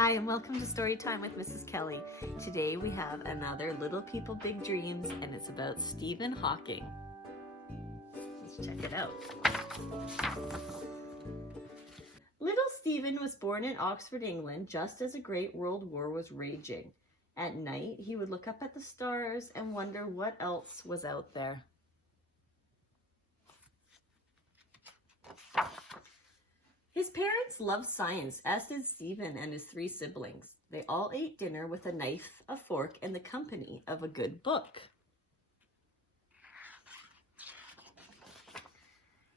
Hi, and welcome to Storytime with Mrs. Kelly. Today we have another Little People Big Dreams, and it's about Stephen Hawking. Let's check it out. Little Stephen was born in Oxford, England, just as a great world war was raging. At night, he would look up at the stars and wonder what else was out there. His parents loved science, as did Stephen and his three siblings. They all ate dinner with a knife, a fork, and the company of a good book.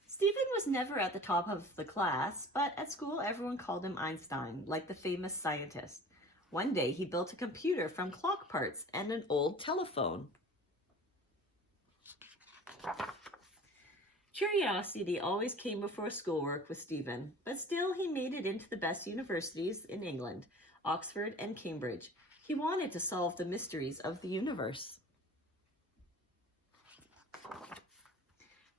Stephen was never at the top of the class, but at school everyone called him Einstein, like the famous scientist. One day he built a computer from clock parts and an old telephone. Curiosity always came before schoolwork with Stephen, but still he made it into the best universities in England, Oxford and Cambridge. He wanted to solve the mysteries of the universe.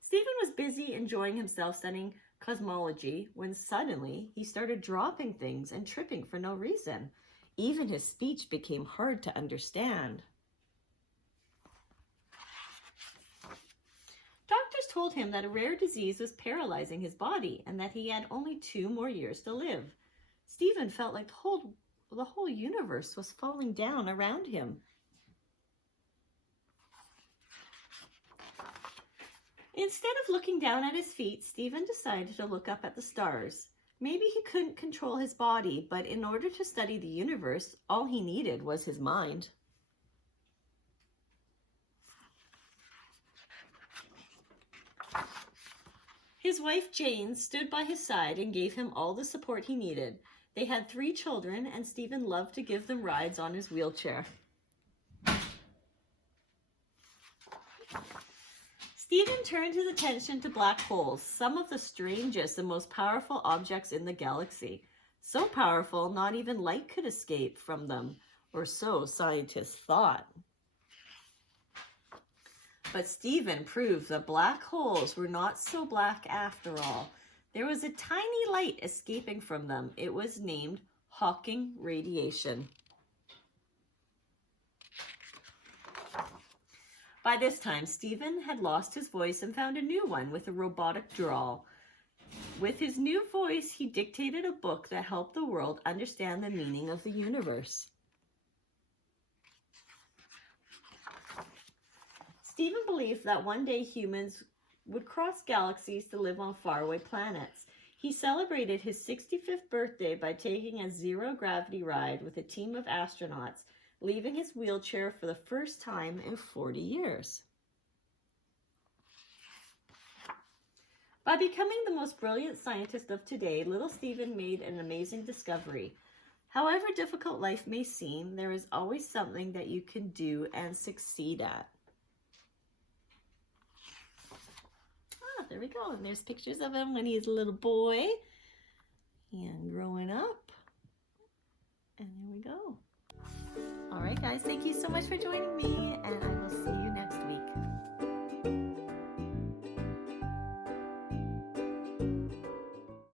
Stephen was busy enjoying himself studying cosmology when suddenly he started dropping things and tripping for no reason. Even his speech became hard to understand. Doctors told him that a rare disease was paralyzing his body and that he had only 2 more years to live. Stephen felt like the whole universe was falling down around him. Instead of looking down at his feet, Stephen decided to look up at the stars. Maybe he couldn't control his body, but in order to study the universe, all he needed was his mind. His wife Jane stood by his side and gave him all the support he needed. They had 3 children, and Stephen loved to give them rides on his wheelchair. Stephen turned his attention to black holes, some of the strangest and most powerful objects in the galaxy. So powerful, not even light could escape from them, or so scientists thought. But Stephen proved that black holes were not so black after all. There was a tiny light escaping from them. It was named Hawking radiation. By this time, Stephen had lost his voice and found a new one with a robotic drawl. With his new voice, he dictated a book that helped the world understand the meaning of the universe. Stephen believed that one day humans would cross galaxies to live on faraway planets. He celebrated his 65th birthday by taking a zero-gravity ride with a team of astronauts, leaving his wheelchair for the first time in 40 years. By becoming the most brilliant scientist of today, little Stephen made an amazing discovery. However difficult life may seem, there is always something that you can do and succeed at. There we go. And there's pictures of him when he's a little boy and growing up. And there we go. All right, guys, thank you so much for joining me, and I will see